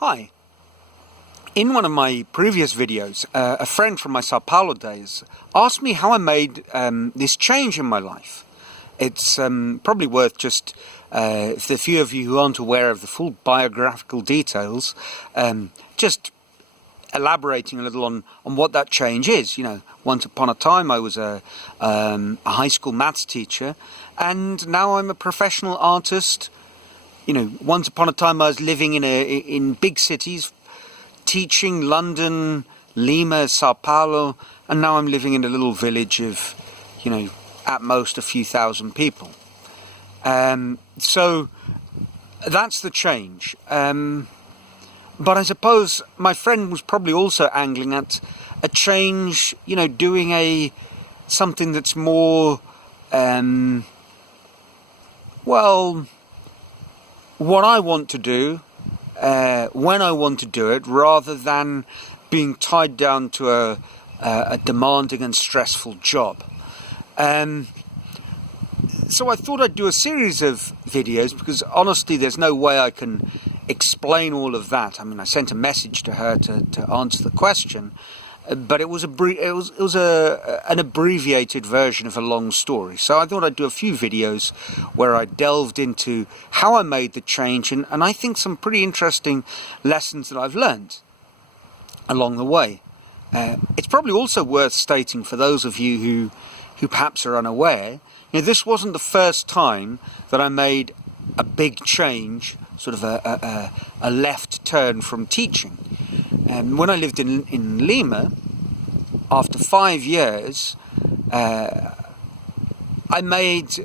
Hi. In one of my previous videos, a friend from my Sao Paulo days asked me how I made this change in my life. It's probably worth just, if the few of you who aren't aware of the full biographical details, just elaborating a little on what that change is. You know, once upon a time I was a high school maths teacher, and now I'm a professional artist. You know, once upon a time I was living in big cities, teaching London, Lima, Sao Paulo, and now I'm living in a little village of, you know, at most a few thousand people. So that's the change. But I suppose my friend was probably also angling at a change, you know, doing something that's more, well, what I want to do, when I want to do it, rather than being tied down to a demanding and stressful job. So I thought I'd do a series of videos, because honestly there's no way I can explain all of that. I mean, I sent a message to her to answer the question, but it was an abbreviated version of a long story. So I thought I'd do a few videos where I delved into how I made the change, and I think some pretty interesting lessons that I've learned along the way. It's probably also worth stating for those of you who perhaps are unaware, you know, this wasn't the first time that I made a big change, sort of a left turn from teaching. When I lived in Lima, after 5 years, I made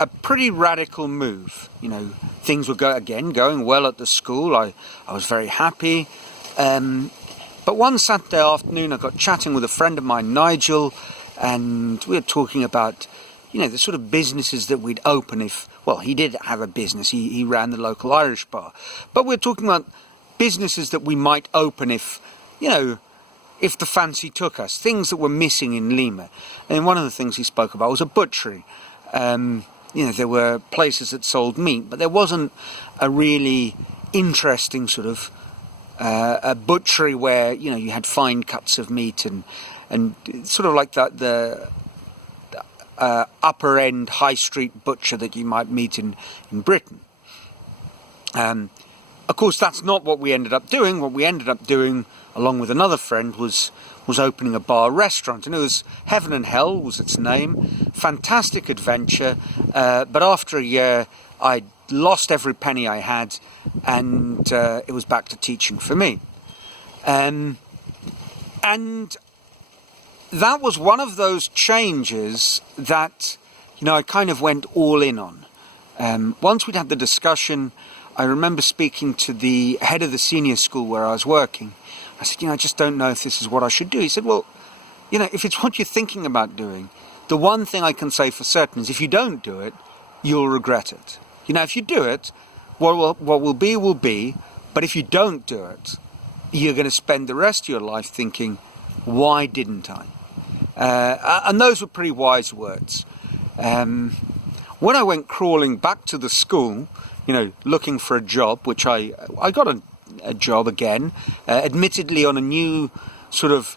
a pretty radical move. You know, things were going well at the school. I was very happy. But one Saturday afternoon, I got chatting with a friend of mine, Nigel, and we were talking about, you know, the sort of businesses that we'd open if, well, he did have a business. He ran the local Irish bar. But we're talking about businesses that we might open if, you know, if the fancy took us, things that were missing in Lima. And one of the things he spoke about was a butchery. You know, there were places that sold meat, but there wasn't a really interesting sort of a butchery where, you know, you had fine cuts of meat and sort of like the upper end high street butcher that you might meet in Britain. Of course, that's not what we ended up doing. What we ended up doing, along with another friend, was opening a bar restaurant, and it was Heaven and Hell was its name. Fantastic adventure, but after a year I lost every penny I had, and it was back to teaching for me. And that was one of those changes that, you know, I kind of went all in on. Once we'd had the discussion, I remember speaking to the head of the senior school where I was working. I said, you know, I just don't know if this is what I should do. He said, well, you know, if it's what you're thinking about doing, the one thing I can say for certain is if you don't do it, you'll regret it. You know, if you do it, what will be, but if you don't do it, you're going to spend the rest of your life thinking, why didn't I? And those were pretty wise words. When I went crawling back to the school, you know, looking for a job, which I got a job again, admittedly on a new sort of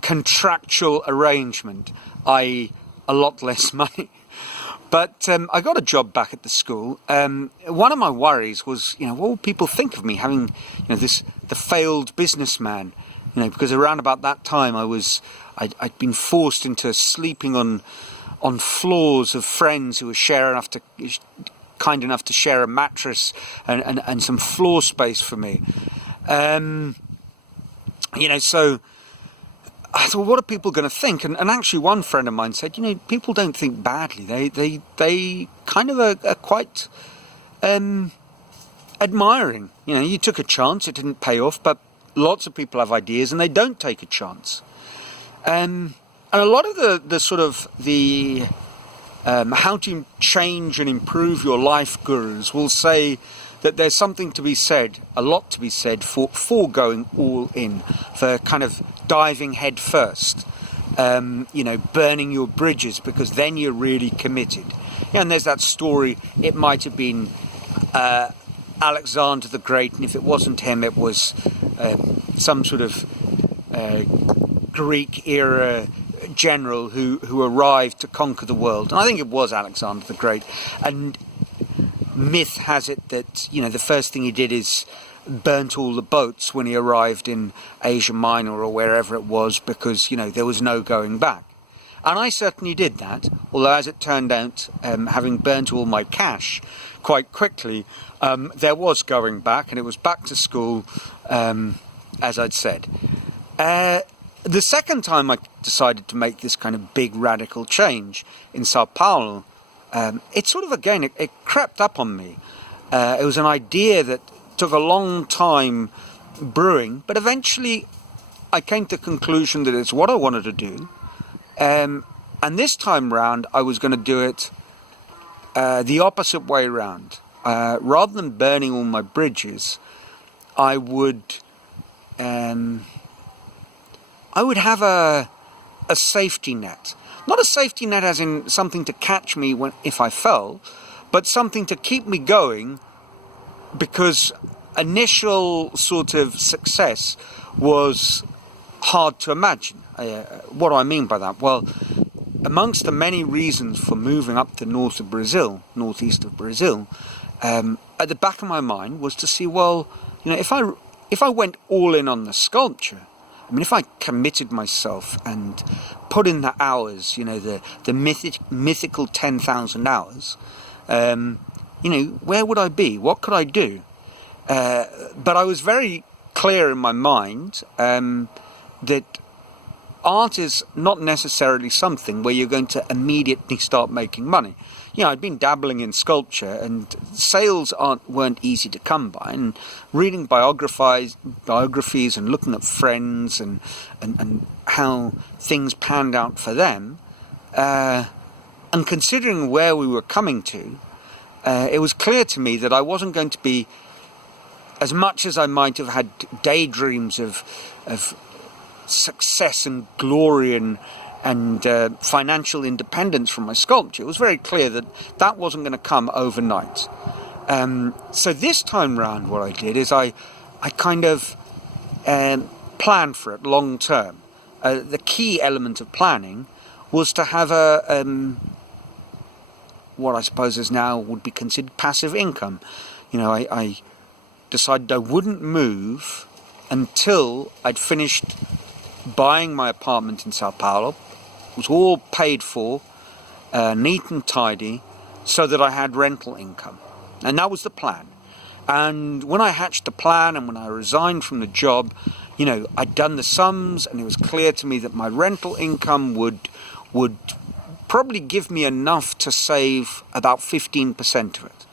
contractual arrangement, i.e. a lot less money. But I got a job back at the school. One of my worries was, you know, what will people think of me having, you know, the failed businessman? You know, because around about that time I'd been forced into sleeping on floors of friends who were kind enough to share a mattress and some floor space for me. You know, so I thought, what are people going to think? And actually one friend of mine said, you know, people don't think badly. They kind of are quite admiring. You know, you took a chance, it didn't pay off, but lots of people have ideas and they don't take a chance. And a lot of the sort of the how to change and improve your life gurus will say that there's something to be said, a lot to be said for going all in, for kind of diving head first, you know, burning your bridges, because then you're really committed. Yeah, and there's that story, it might have been Alexander the Great, and if it wasn't him, it was some sort of Greek era general who arrived to conquer the world. And I think it was Alexander the Great. And myth has it that, the first thing he did is burnt all the boats when he arrived in Asia Minor or wherever it was, because, there was no going back. And I certainly did that, although as it turned out, having burnt all my cash quite quickly, there was going back, and it was back to school, as I'd said. The second time I decided to make this kind of big radical change in Sao Paulo, it sort of, again, it crept up on me. It was an idea that took a long time brewing, but eventually I came to the conclusion that it's what I wanted to do. And this time round, I was going to do it the opposite way round. Rather than burning all my bridges, I would have a safety net. Not a safety net as in something to catch me if I fell, but something to keep me going, because initial sort of success was hard to imagine. What do I mean by that? Well, amongst the many reasons for moving up to northeast of Brazil, at the back of my mind was to see, well, if I went all in on the sculpture, if I committed myself and put in the hours, the mythical 10,000 hours, where would I be? What could I do? But I was very clear in my mind that art is not necessarily something where you're going to immediately start making money. I'd been dabbling in sculpture, and sales weren't easy to come by. And reading biographies and looking at friends and how things panned out for them, and considering where we were coming to, it was clear to me that I wasn't going to be, as much as I might have had daydreams of success and glory and financial independence from my sculpture, it was very clear that wasn't going to come overnight. So this time round, what I did is I kind of planned for it long term. The key element of planning was to have what I suppose is now would be considered passive income. I decided I wouldn't move until I'd finished buying my apartment in Sao Paulo. It was all paid for, neat and tidy, so that I had rental income. And that was the plan. And when I hatched the plan and when I resigned from the job, I'd done the sums, and it was clear to me that my rental income would probably give me enough to save about 15% of it.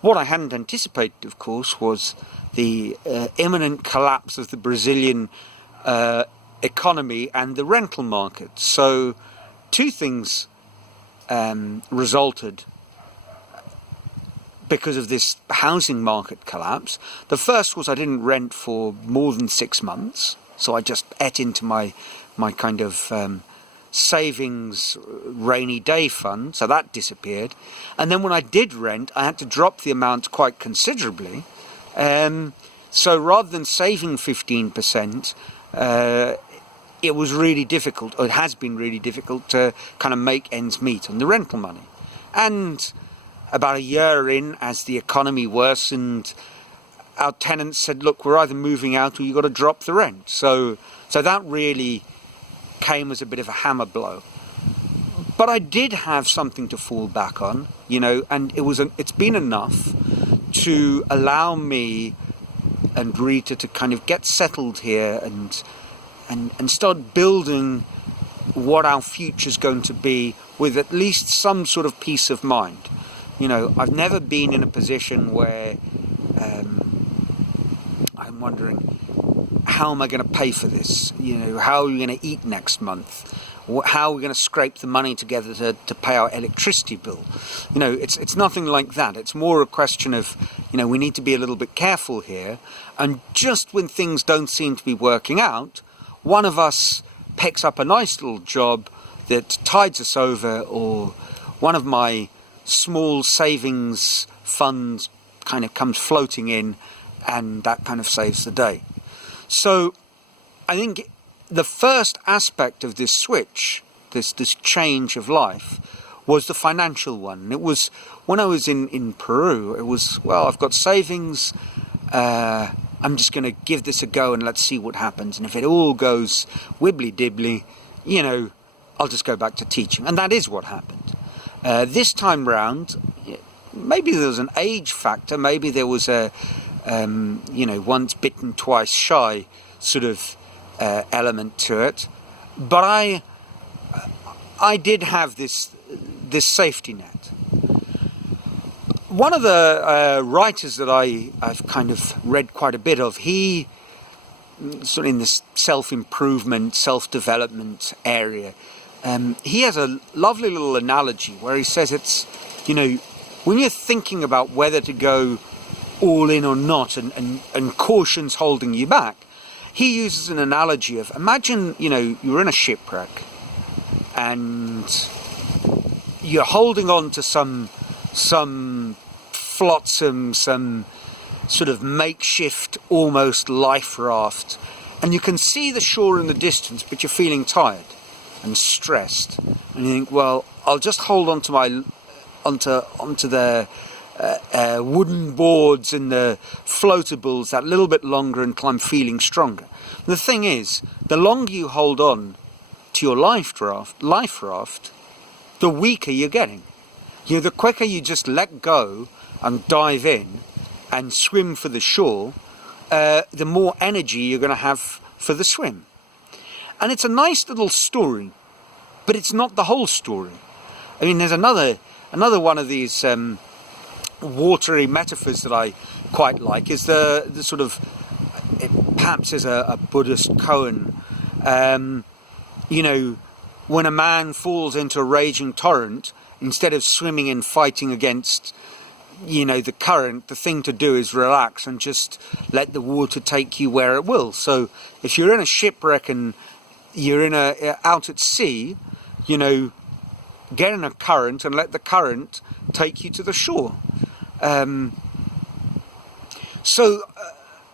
What I hadn't anticipated, of course, was the imminent collapse of the Brazilian economy and the rental market. So two things resulted because of this housing market collapse. The first was I didn't rent for more than 6 months, so I just ate into my kind of savings rainy day fund, so that disappeared. And then when I did rent, I had to drop the amount quite considerably. So rather than saving 15%, it was really difficult, or it has been really difficult, to kind of make ends meet on the rental money. And about a year in, as the economy worsened, our tenants said, look, we're either moving out or you've got to drop the rent. So that really came as a bit of a hammer blow. But I did have something to fall back on, and it's been enough to allow me and Rita to kind of get settled here and start building what our future's going to be with at least some sort of peace of mind. I've never been in a position where I'm wondering, how am I going to pay for this? How are we going to eat next month? How are we going to scrape the money together to pay our electricity bill? It's nothing like that. It's more a question of, we need to be a little bit careful here. And just when things don't seem to be working out, one of us picks up a nice little job that tides us over, or one of my small savings funds kind of comes floating in, and that kind of saves the day. So I think the first aspect of this switch, this change of life, was the financial one. It was when I was in Peru. It was, well, I've got savings. I'm just going to give this a go and let's see what happens. And if it all goes wibbly-dibbly, I'll just go back to teaching. And that is what happened. This time round, maybe there was an age factor. Maybe there was a, once bitten, twice shy sort of element to it. But I did have this safety net. One of the writers that I've kind of read quite a bit of, he sort of in this self-improvement, self-development area, he has a lovely little analogy where he says it's, when you're thinking about whether to go all in or not, and caution's holding you back, he uses an analogy of, imagine, you're in a shipwreck and you're holding on to some flotsam, some sort of makeshift almost life raft, and you can see the shore in the distance, but you're feeling tired and stressed, and you think, well, I'll just hold on to onto the wooden boards and the floatables that little bit longer until I'm feeling stronger. The thing is, the longer you hold on to your life raft, the weaker you're getting. The quicker you just let go and dive in and swim for the shore, the more energy you're going to have for the swim. And it's a nice little story, but it's not the whole story. I mean, there's another one of these watery metaphors that I quite like, is the sort of, it perhaps is a Buddhist koan. When a man falls into a raging torrent, instead of swimming and fighting against, the current, the thing to do is relax and just let the water take you where it will. So if you're in a shipwreck and you're out at sea, get in a current and let the current take you to the shore. So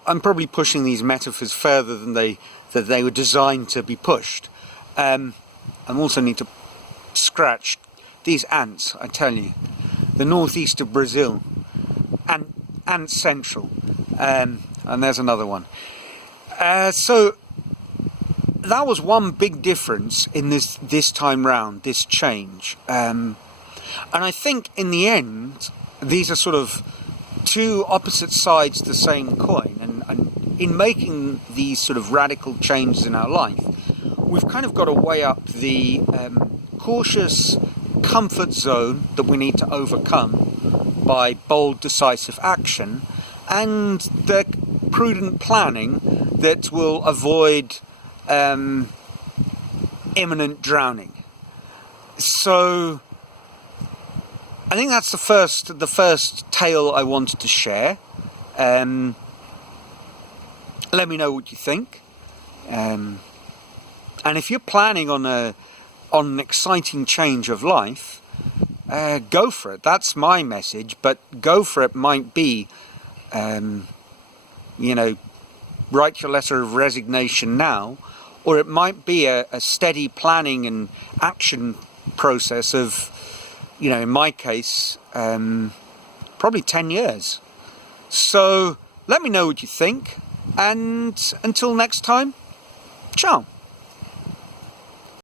I'm probably pushing these metaphors further than they were designed to be pushed. I also need to scratch these ants, I tell you. The northeast of Brazil, and Ant Central, and there's another one. So that was one big difference in this time round, this change. And I think in the end, these are sort of two opposite sides of the same coin. And in making these sort of radical changes in our life, we've kind of got to weigh up the cautious comfort zone that we need to overcome by bold, decisive action, and the prudent planning that will avoid imminent drowning. So I think that's the first tale I wanted to share. Let me know what you think. And if you're planning on an exciting change of life, go for it. That's my message. But go for it might be, write your letter of resignation now, or it might be a steady planning and action process of, in my case, probably 10 years. So let me know what you think, and until next time, ciao.